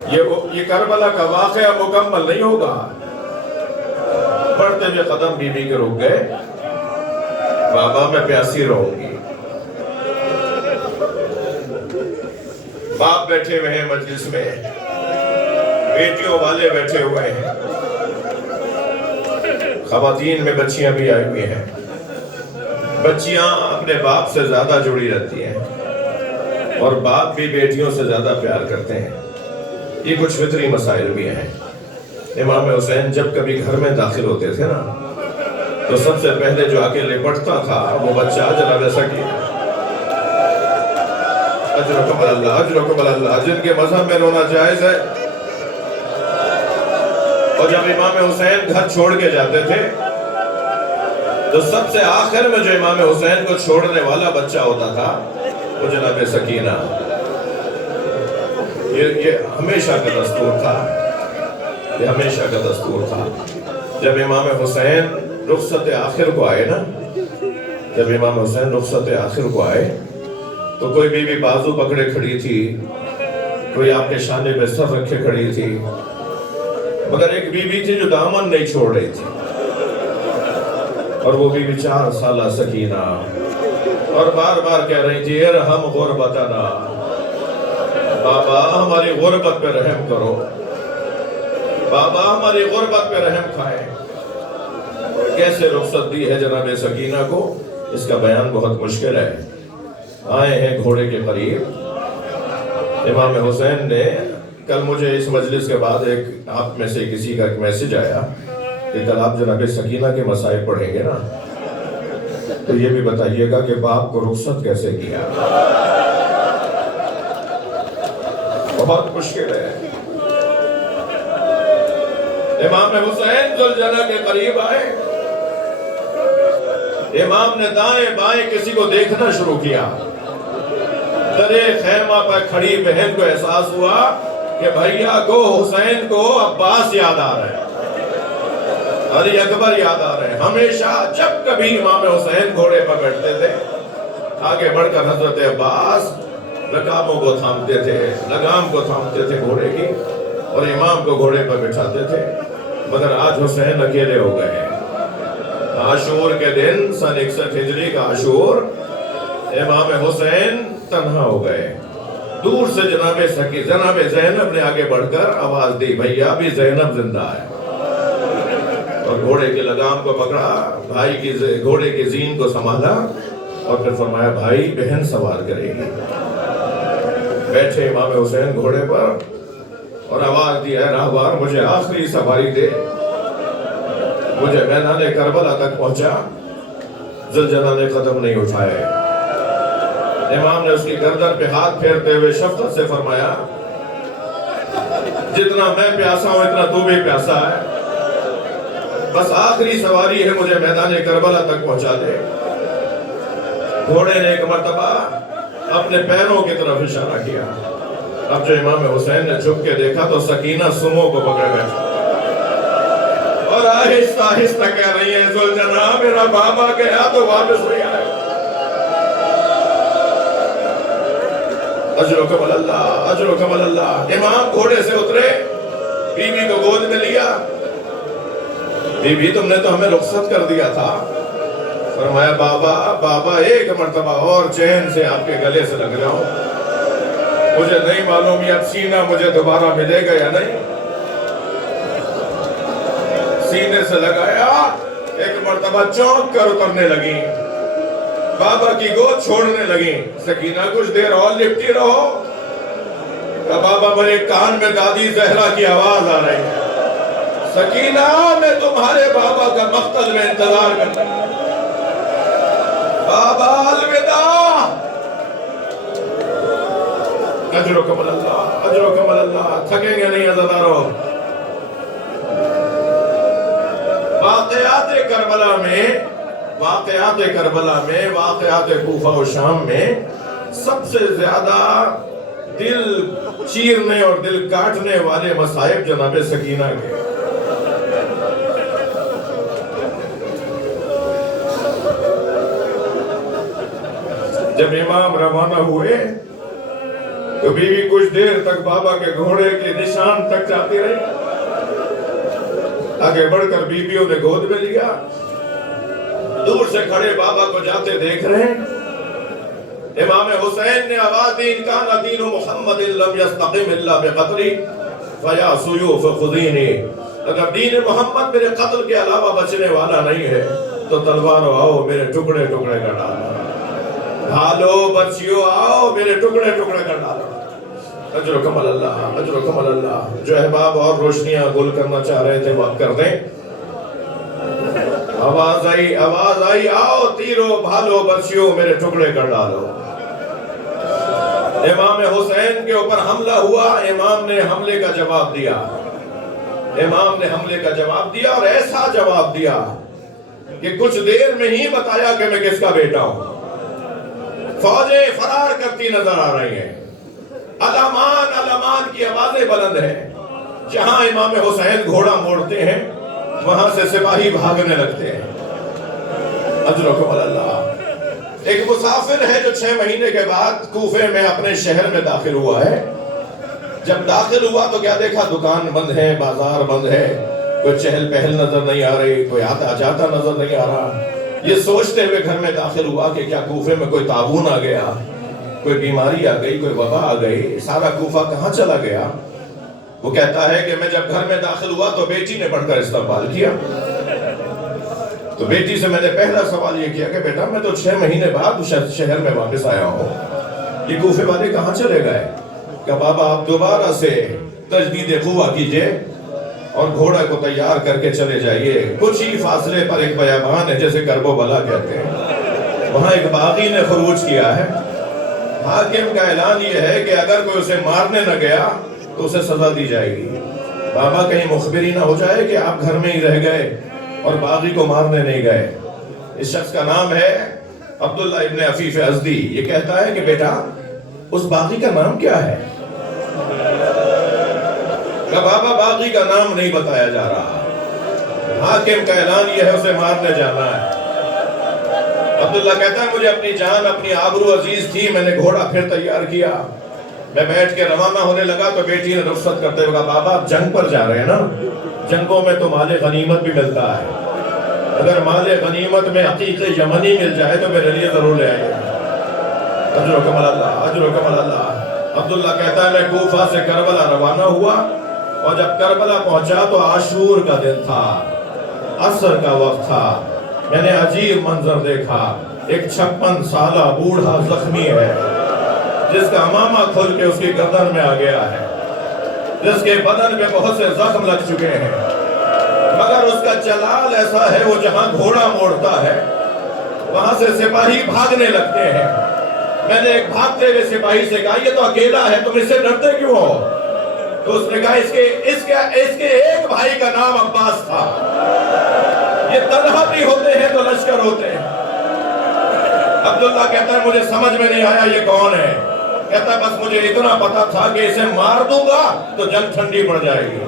یہ کربلا کا واقعہ مکمل نہیں ہوگا۔ بڑھتے ہوئے قدم بی بی کے رک گئے۔ بابا میں پیاسی رہوں گی۔ باپ بیٹھے ہوئے ہیں مجلس میں، بیٹیوں والے بیٹھے ہوئے ہیں، خواتین میں بچیاں بھی آئی ہوئی ہیں۔ بچیاں اپنے باپ سے زیادہ جڑی رہتی ہیں اور باپ بھی بیٹیوں سے زیادہ پیار کرتے ہیں۔ یہ کچھ فطری مسائل بھی ہیں۔ امام حسین جب کبھی گھر میں داخل ہوتے تھے نا تو سب سے پہلے جو آ کے لپٹتا تھا وہ بچہ جناب سکینہ۔ اجرکم اللہ، اجرکم اللہ، جن کے مذہب میں رونا جائز ہے۔ اور جب امام حسین گھر چھوڑ کے جاتے تھے تو سب سے آخر میں جو امام حسین کو چھوڑنے والا بچہ ہوتا تھا وہ جناب سکینہ۔ یہ ہمیشہ کا دستور تھا، یہ ہمیشہ کا دستور تھا۔ جب امام حسین رخصت آخر کو آئے نا، جب امام حسین رخصت آخر کو آئے تو کوئی بی بی بازو پکڑے کھڑی تھی، کوئی آپ کے شانے پہ سر رکھے کھڑی تھی، مگر ایک بی بی تھی جو دامن نہیں چھوڑ رہی تھی، اور وہ بی بی 4 سالہ سکینہ، اور بار بار کہہ رہی تھی ارحم غربتنا، بابا ہماری غربت پہ رحم کرو، بابا ہماری غربت پہ رحم کھائے۔ کیسے رخصت دی ہے جناب سکینہ کو، اس کا بیان بہت مشکل ہے۔ آئے ہیں گھوڑے کے قریب۔ امام حسین نے کل مجھے اس مجلس کے بعد ایک آپ میں سے کسی کا ایک میسج آیا کہ کل آپ جناب سکینہ کے مسائل پڑھیں گے نا تو یہ بھی بتائیے گا کہ باپ کو رخصت کیسے کیا۔ بہت مشکل ہے۔ امام حسین ذوالجلال کے قریب آئے، امام نے دائیں بائیں کسی کو دیکھنا شروع کیا۔ درے خیمہ پر کھڑی بہن کو احساس ہوا کہ بھائیا کو حسین کو عباس یاد آ رہے ہیں، علی اکبر یاد آ رہے ہیں۔ ہمیشہ جب کبھی امام حسین گھوڑے پر بیٹھتے تھے آگے بڑھ کر حضرت عباس رکابوں کو تھامتے تھے، لگام کو تھامتے تھے گھوڑے کی، اور امام کو گھوڑے پر بٹھاتے تھے۔ مگر آج حسین اکیلے ہو گئے ہیں۔ عاشور کے دن سن 61 ہجری کا عاشور، امام حسین تنہا ہو گئے۔ دور سے جناب زینب نے آگے بڑھ کر آواز دی بھیا ابھی زینب زندہ ہے، اور گھوڑے کے لگام کو پکڑا، بھائی کی گھوڑے کی زین کو سنبھالا، اور پھر فرمایا بھائی بہن سوار کرے گی۔ بیٹھے امام حسین گھوڑے پر اور آواز دی اے راہبار مجھے آخری سواری دے، مجھے میدان کربلا تک پہنچا۔ ذوالجلال نے قدم نہیں اٹھائے۔ امام نے اس کی گردن پہ ہاتھ پھیرتے ہوئے شفقت سے فرمایا جتنا میں پیاسا ہوں اتنا تو بھی پیاسا ہے، بس آخری سواری ہے، مجھے میدان کربلا تک پہنچا دے۔ گھوڑے نے ایک مرتبہ اپنے پیروں کی طرف اشارہ کیا۔ اب جو امام حسین نے جھک کے دیکھا تو سکینہ سمو کو پکڑ بیٹھا اور آہستہ آہستہ کہہ رہی ہے ذوالجلال میرا بابا گیا تو واپس نہیں آئے۔ اجرکم اللہ، اجرکم اللہ۔ امام گھوڑے سے اترے، بی بی کو گود میں لیا۔ بی بی تم نے تو ہمیں رخصت کر دیا تھا۔ فرمایا بابا ایک مرتبہ اور چین سے آپ کے گلے سے لگ جاؤ، مجھے نہیں معلوم یہ اب سینہ مجھے دوبارہ ملے گا یا نہیں۔ سینے سے لگایا، ایک مرتبہ چونک کر اترنے لگی، بابا کی گود چھوڑنے لگی۔ سکینہ کچھ دیر اور لپٹی رہو، بابا میرے کان میں دادی زہرا کی آواز آ رہی ہے، سکینہ میں تمہارے بابا کا مقتل میں انتظار کرتا ہوں، بابا الوداع۔ اجرکم اللہ، اجرکم اللہ۔ تھکیں گے نہیں عزادارو۔ واقعات کربلا میں، واقعات کوفہ و شام میں سب سے زیادہ دل چیرنے اور دل کاٹنے والے مصائب جناب سکینہ کے۔ جب امام روانہ ہوئے تو بیوی کچھ دیر تک بابا کے گھوڑے کے نشان تک جاتی رہی. آگے بڑھ کر بیویوں نے گود میں لیا. دور سے کھڑے بابا کو جاتے دیکھ رہے ہیں. امام حسین نے آواز دی ان کان دین محمد لم یستقم الا بقتلی فیا سیوف خذینی. اگر دین محمد میرے قتل کے علاوہ بچنے والا نہیں ہے تو تلواروں آؤ میرے ٹکڑے ٹکڑے کر ڈالو. بھالو بچیوں آؤ میرے ٹکڑے ٹکڑے کر ڈالو. اجرکم اللہ اجرکم اللہ. جو احباب اور روشنیاں گل کرنا چاہ رہے تھے وہ اب کر دیں. آواز آئی آؤ تیرو بھالو بچیوں میرے ٹکڑے کر ڈالو. امام حسین کے اوپر حملہ ہوا. امام نے حملے کا جواب دیا. امام نے حملے کا جواب دیا اور ایسا جواب دیا کہ کچھ دیر میں ہی بتایا کہ میں کس کا بیٹا ہوں. فوجیں فرار کرتی نظر آ رہی ہیں. علمان علمان کی آوازیں بلند ہیں. جہاں امام حسین گھوڑا موڑتے ہیں وہاں سے سپاہی بھاگنے لگتے ہیں. اجرکم اللہ. ایک مسافر ہے جو 6 مہینے کے بعد کوفے میں اپنے شہر میں داخل ہوا ہے. جب داخل ہوا تو کیا دیکھا؟ دکان بند ہے, بازار بند ہے, کوئی چہل پہل نظر نہیں آ رہی, کوئی آتا جاتا نظر نہیں آ رہا. یہ سوچتے ہوئے گھر میں داخل ہوا کہ کیا کوفے میں کوئی طاعون آ گیا, کوئی بیماری آ گئی, کوئی وبا آ گئی, سارا کوفہ کہاں چلا گیا. وہ کہتا ہے کہ میں جب گھر میں داخل ہوا تو بیٹی نے بڑھ کر استقبال کیا. تو بیٹی سے میں نے پہلا سوال یہ کیا کہ بیٹا میں تو 6 مہینے بعد شہر میں واپس آیا ہوں, یہ کوفے والے کہاں چلے گئے؟ کہ بابا آپ دوبارہ سے تجدید قوہ کیجئے اور گھوڑا کو تیار کر کے چلے جائیے. کچھ ہی فاصلے پر ایک بیابان ہے جیسے کرب و بلا کہتے ہیں, وہاں ایک باغی نے خروج کیا ہے. حاکم کا اعلان یہ ہے کہ اگر کوئی اسے مارنے نہ گیا تو اسے سزا دی جائے گی. بابا کہیں مخبری نہ ہو جائے کہ آپ گھر میں ہی رہ گئے اور باغی کو مارنے نہیں گئے. اس شخص کا نام ہے عبداللہ ابن عفیف ازدی. یہ کہتا ہے کہ بیٹا اس باغی کا نام کیا ہے؟ کہ بابا باغی کا نام نہیں بتایا جا رہا, حاکم کا اعلان یہ ہے اسے مارنے جانا ہے. عبداللہ کہتا ہے مجھے اپنی جان اپنی آبرو عزیز تھی, میں نے گھوڑا پھر تیار کیا, میں بیٹھ کے روانہ ہونے لگا تو بیٹی نے رخصت کرتے ہوئے کہا بابا آپ جنگ پر جا رہے ہیں نا, جنگوں میں تو مال غنیمت بھی ملتا ہے, اگر مال غنیمت میں عقیق یمنی مل جائے تو میرے لیے ضرور لے آئیے. اجرکم اللہ اجرکم اللہ. عبداللہ کہتا ہے میں کوفہ سے کربلا روانہ ہوا اور جب کربلا پہنچا تو عاشور کا دن تھا, عصر کا وقت تھا. میں نے عجیب منظر دیکھا. ایک 56 سالہ بوڑھا زخمی ہے جس کا امامہ کھل کے اس کی گردن میں آ گیا ہے, جس کے بدن پہ بہت سے زخم لگ چکے ہیں, مگر اس کا جلال ایسا ہے وہ جہاں گھوڑا موڑتا ہے وہاں سے سپاہی بھاگنے لگتے ہیں. میں نے ایک بھاگتے ہوئے سپاہی سے کہا یہ تو اکیلا ہے, تم اس سے ڈرتے کیوں ہو؟ تو اس نے کہا اس کے ایک بھائی کا نام عباس تھا. یہ تنہا بھی ہوتے ہیں تو لشکر ہوتے ہیں. عبداللہ کہتا ہے مجھے سمجھ میں نہیں آیا یہ کون ہے. کہتا ہے بس مجھے اتنا پتا تھا کہ اسے مار دوں گا تو جنگ ٹھنڈی پڑ جائے گی.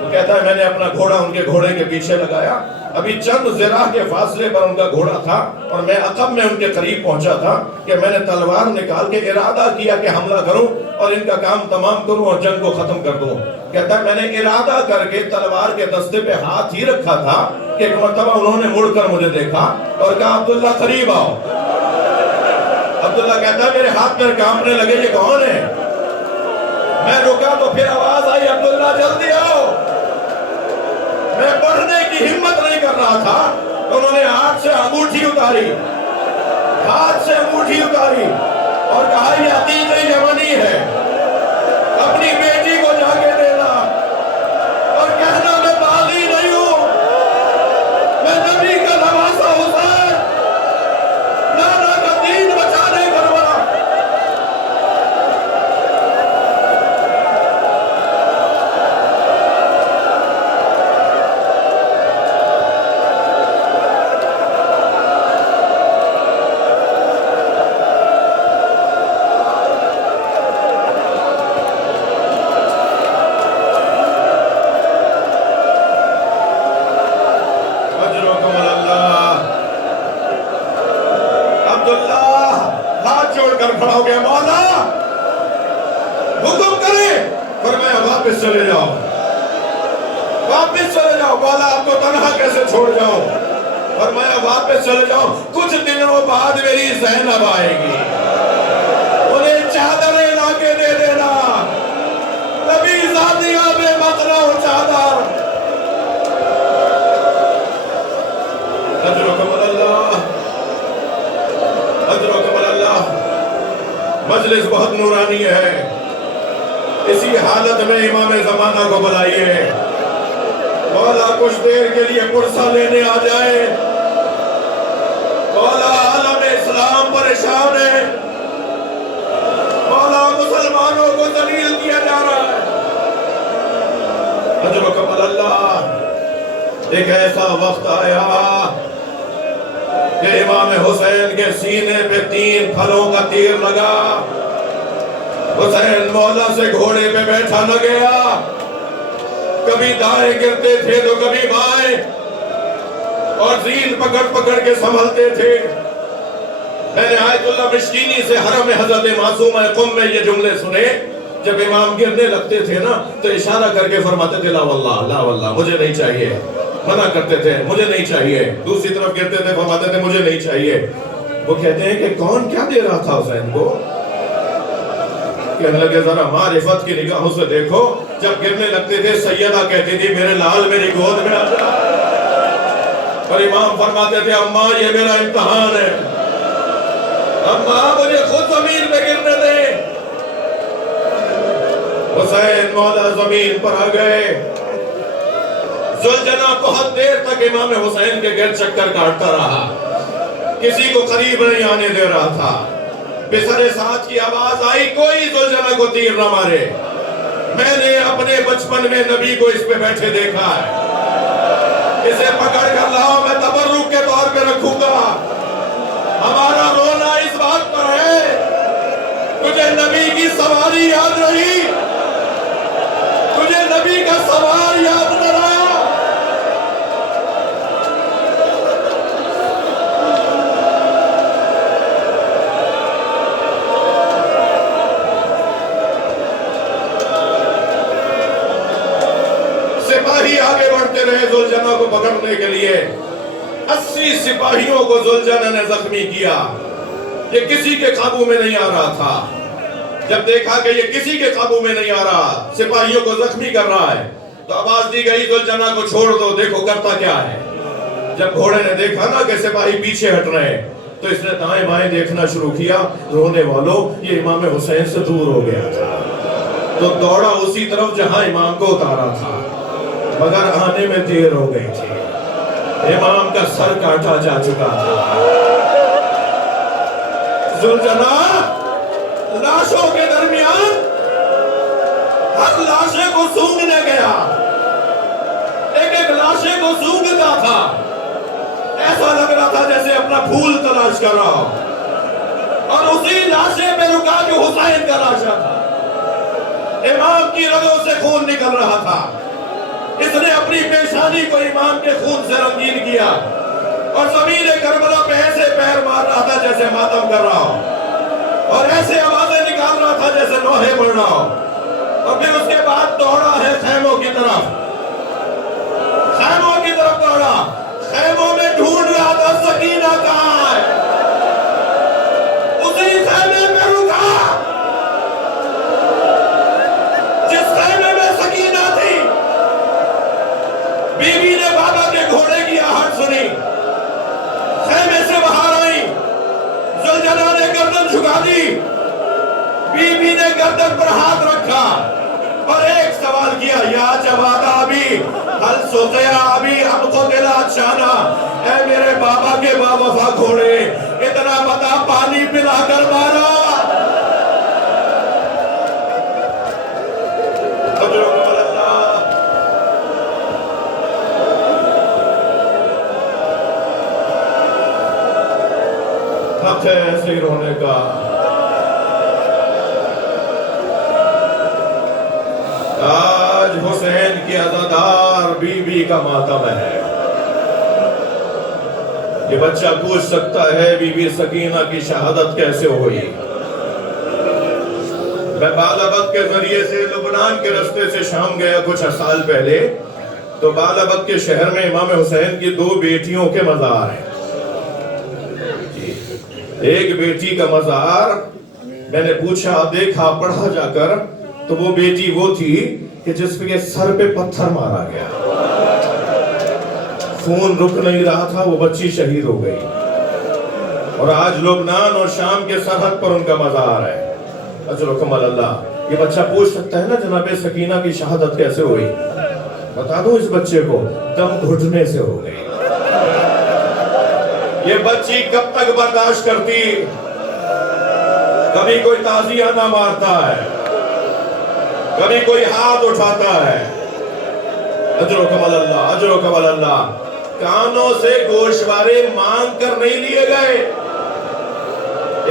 تو کہتا ہے میں نے اپنا گھوڑا ان کے گھوڑے کے پیچھے لگایا, ابھی چند ذراع کے فاصلے پر ان کا گھوڑا تھا اور میں عقب میں ان کے قریب پہنچا تھا کہ میں نے تلوار نکال کے ارادہ کیا کہ حملہ کروں اور ان کا کام تمام کروں اور جنگ کو ختم کر دوں. کہتا ہے میں نے ارادہ کر کے تلوار کے دستے پہ ہاتھ ہی رکھا تھا کہ ایک مرتبہ انہوں نے مڑ کر مجھے دیکھا اور کہا عبداللہ قریب آؤ. عبداللہ کہتا ہے میرے ہاتھ میں کانپنے لگے یہ کون ہے؟ میں رکا تو پھر آواز آئی عبداللہ جلدی آؤ. میں پڑھنے کی ہمت نہیں کر رہا تھا, انہوں نے ہاتھ سے انگوٹھی اتاری اور کہا یہ عقیق یمنی ہے, اپنی بیٹی کو جا کے دینا اور کہنا میں باغی نہیں ہوں, میں نبی کا نواسا حسین, نانا کا دین بچانے کروا. چلے جاؤ، واپس چلے جاؤ۔ بولا آپ کو تنہا کیسے چھوڑ جاؤں؟ فرمایا واپس چلے جاؤ، کچھ دنوں بعد میری زینب آئے گی، انہیں چادریں لا کے دے دینا، نبی زادیہ بے مقرہ و چادر۔ اجرکم اللہ، اجرکم اللہ۔ مجلس بہت نورانی ہے، اسی حالت میں امام زمانہ کو بلائیے، مولا کچھ دیر کے لیے پرسہ لینے آ جائے۔ مولا عالم اسلام پریشان ہے، مولا مسلمانوں کو ذلیل کیا جا رہا ہے۔ اجرکم اللہ۔ ایک ایسا وقت آیا کہ امام حسین کے سینے پہ 3 پھلوں کا تیر لگا۔ حسین مولا سے گھوڑے پہ بیٹھا نہ گیا، کبھی دائیں گرتے تھے تو کبھی بائیں، اور زین پکڑ پکڑ کے سنبھلتے تھے۔ میں نے آیت اللہ مشکینی سے حرم حضرت معصومہ قم میں یہ جملے سنے، جب امام گرنے لگتے تھے نا تو اشارہ کر کے فرماتے تھے لا واللہ لا واللہ، مجھے نہیں چاہیے، منع کرتے تھے مجھے نہیں چاہیے، دوسری طرف گرتے تھے فرماتے تھے مجھے نہیں چاہیے۔ وہ کہتے ہیں کہ کون کیا دے رہا تھا حسین کو؟ کہنے لگے ذرا معرفت کی نگاہوں سے دیکھو، جب گرنے لگتے تھے سیدہ کہتی تھی میرے لال میری گود میں آ جا، اور امام فرماتے تھے اماں یہ میرا امتحان ہے، اماں مجھے خود زمین پہ گرنے دے۔ حسین مولا زمین پر آ گئے۔ ذوالجناح بہت دیر تک امام حسین کے گرد چکر کاٹتا رہا، کسی کو قریب نہیں آنے دے رہا تھا۔ بسر ساتھ کی آواز آئی کوئی ذوالجناح کو تیر نہ مارے۔ میں نے اپنے بچپن میں نبی کو اس پہ بیٹھے دیکھا ہے، اسے پکڑ کر لاؤ میں تبرک کے طور پہ رکھوں گا۔ ہمارا رونا اس بات پر ہے تجھے نبی کی سواری یاد رہی، تجھے نبی کا سوار یاد نہ رہا۔ سپاہی آگے بڑھتے رہے ذوالجناح کو پکڑنے کے لیے۔ 80 سپاہیوں کو ذوالجناح نے زخمی کیا، یہ کسی کے قابو میں نہیں آ رہا تھا۔ جب دیکھا کہ یہ کسی کے قابو میں نہیں آ رہا، سپاہیوں کو زخمی کر رہا ہے، تو آواز دی گئی ذوالجناح کو چھوڑ دو، دیکھو کرتا کیا ہے۔ جب گھوڑے نے دیکھا نا کہ سپاہی پیچھے ہٹ رہے تو اس نے دائیں بائیں دیکھنا شروع کیا، رونے والوں یہ امام حسین سے دور ہو گیا تھا، تو دوڑا اسی طرف جہاں امام کو اتارا تھا، مگر آنے میں دیر ہو گئی تھی، امام کا سر کاٹا جا چکا تھا۔ ذوالجناح لاشوں کے درمیان ہر لاشے کو سونگنے گیا، ایک ایک لاشے کو سونگتا تھا، ایسا لگ رہا تھا جیسے اپنا پھول تلاش کر رہا ہو، اور اسی لاشے پہ رکا جو حسین کا لاشا تھا۔ امام کی رگوں سے خون نکل رہا تھا، اس نے اپنی پیشانی کو امام کے خون سے رنگین کیا، اور زمین کربلا پہ ایسے پیر مار رہا تھا جیسے ماتم کر رہا ہو، اور ایسے آوازیں نکال رہا تھا جیسے نوحے پڑھ رہا ہو۔ اور پھر اس کے بعد دوڑا ہے خیموں کی طرف، خیموں کی طرف دوڑا، خیموں میں ڈھونڈ رہا تھا سکینہ کہاں ہے، اسی خیمے میں رکا جس خیمے میں سکینہ تھی۔ بی بی نے بابا کے گھوڑے کی آہٹ سنی، خیمے سے باہر آئی، ذوالجناح نے گردن جھکا دی، بی بی نے گردن پر ہاتھ رکھا اور ایک سوال کیا، یا جواد ابی حل سقیا ابی ام قتل عطشانا، اے میرے بابا کے با وفا گھوڑے اتنا بتا پانی پلا کر مارا۔ حق ہے ایسے ہی رونے کا۔ آج حسین کی عزادار بی بی کا ماتم ہے۔ یہ بچہ پوچھ سکتا ہے بی بی سکینہ کی شہادت کیسے ہوئی؟ میں بالابک کے ذریعے سے لبنان کے رستے سے شام گیا کچھ سال پہلے، تو بالابک کے شہر میں امام حسین کی 2 بیٹیوں کے مزار ہیں۔ ایک بیٹی کا مزار میں نے پوچھا، دیکھا، پڑھا جا کر، تو وہ بیٹی وہ تھی کہ جس کے سر پہ پتھر مارا گیا، خون رک نہیں رہا تھا، وہ بچی شہید ہو گئی، اور آج لبنان اور شام کے سرحد پر ان کا مزار ہے۔ اجرکم اللہ۔ یہ بچہ پوچھ سکتا ہے نا جناب سکینہ کی شہادت کیسے ہوئی؟ بتا دو اس بچے کو، دم گھٹنے سے ہو گئی۔ یہ بچی کب تک برداشت کرتی؟ کبھی کوئی تعزیہ نہ مارتا ہے، کبھی کوئی ہاتھ اٹھاتا ہے۔ اجرکم اللہ، اجرکم اللہ۔ کانوں سے گوشوارے مانگ کر نہیں لیے گئے۔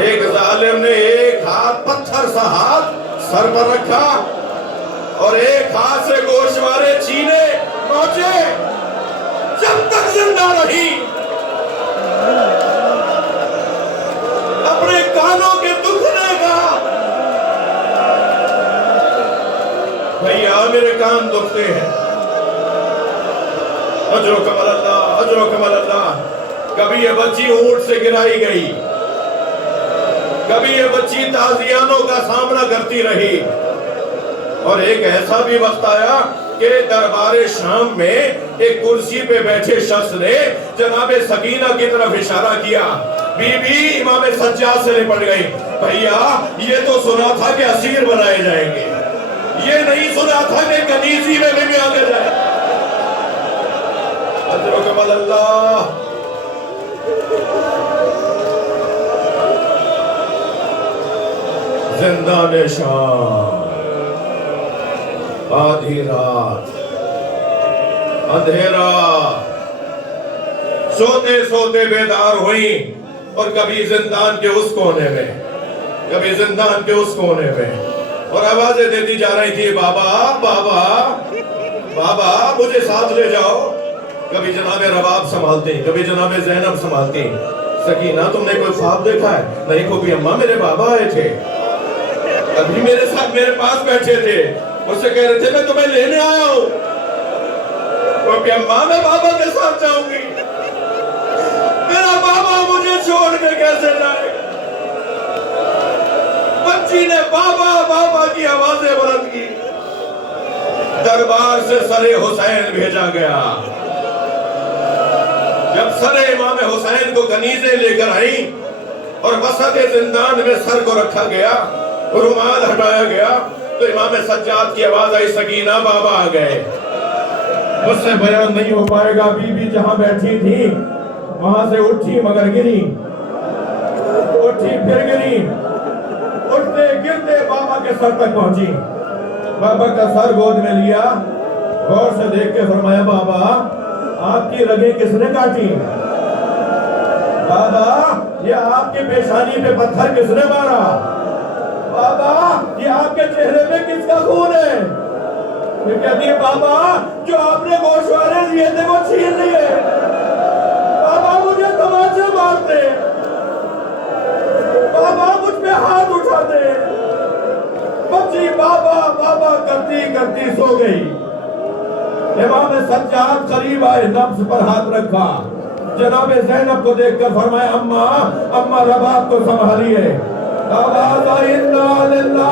ایک ظالم نے ایک ہاتھ، پتھر سا ہاتھ سر پر رکھا اور ایک ہاتھ سے گوشوارے چھینے پہنچے، جب تک زندہ رہی اپنے کانوں کے دکھنے کا، بھئییا میرے کان دکھتے ہیں۔ اجرکم اللہ، اجرکم اللہ۔ کبھی یہ بچی اونٹ سے گرائی گئی، کبھی یہ بچی تعزیانوں کا سامنا کرتی رہی، اور ایک ایسا بھی وقت آیا کہ دربار شام میں ایک کرسی پہ بیٹھے شخص نے جناب سکینہ کی طرف اشارہ کیا، بی بی امام سجاد سے لپٹ گئی، بھئییا یہ تو سنا تھا کہ اسیر بنائے جائیں گے، یہ نہیں سنا تھا کہ کنیزی میں بھی آگے جائے۔ اجرکم اللہ۔ زندان شام، آدھی رات، اندھیرا، سوتے سوتے بیدار ہوئیں، اور کبھی زندان کے اس کونے میں، کبھی زندان کے اس کونے میں، اور آوازیں دیتی جا رہی تھی، بابا بابا بابا مجھے ساتھ لے جاؤ۔ کبھی جناب رباب سنبھالتی، کبھی جناب زینب سنبھالتی، سکینہ تم نے کوئی خواب دیکھا ہے؟ نہیں کبھی اماں میرے بابا آئے تھے، ابھی میرے ساتھ میرے پاس بیٹھے تھے، مجھ سے کہہ رہے تھے میں تمہیں لینے آیا ہوں۔ کبھی اماں میں بابا کے ساتھ جاؤں گی، میرا بابا مجھے چھوڑ کے کیسے جائے؟ بچی نے بابا بابا کی آوازیں بلند کی۔ دربار سے سر حسین بھیجا گیا۔ جب سر امام حسین کو کنیزیں لے کر آئیں اور وسط زندان میں سر کو رکھا گیا، رومال ہٹایا گیا، تو امام سجاد کی آواز آئی، سکینہ بابا آ گئے۔ مجھ سے بیان نہیں ہو پائے گا، بی بی جہاں بیٹھی تھی وہاں سے اٹھی مگر گری، اٹھی پھر گری، اٹھتے گرتے بابا کے سر تک پہنچی، بابا کا سر گود میں لیا، غور سے دیکھ کے فرمایا، بابا آپ کی رگیں کس نے کاٹی؟ بابا یہ آپ کی پیشانی پہ پتھر کس نے مارا؟ بابا یہ آپ کے چہرے پہ کس کا خون ہے؟ یہ کہتی ہے، بابا جو آپ نے گوشوارے لیے تھے وہ چھین لیے، بابا مجھے تماچے مارتے، بابا مجھ پہ ہاتھ اٹھاتے۔ بچی بابا بابا کرتی کرتی سو گئی۔ امام سجاد قریب آئے، نبض پر ہاتھ رکھا، جناب زینب کو دیکھ کر فرمایا، اماں رباب کو سنبھالیے۔ آواز آئی، انا للہ